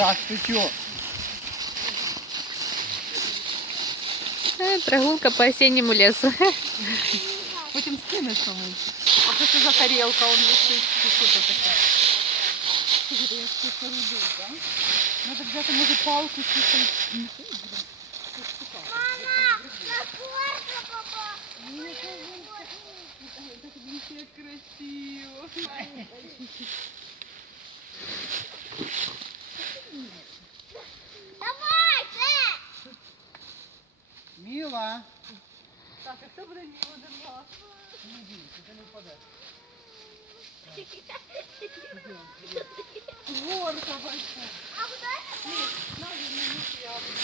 Так, ти чого? Прогулка по осеннему лесу. Потім скинеш комусь. А що це за тарілка, он висить? Що це таке? Це як це робити, так? Треба взяти, може, палку чи щось. Мама, на форку попала. Як красиво. Давай, це! Міла. Так, а хто буде мені одягла? Не бійся, ти не впадеш. Горка большая. А куди? На, я буду.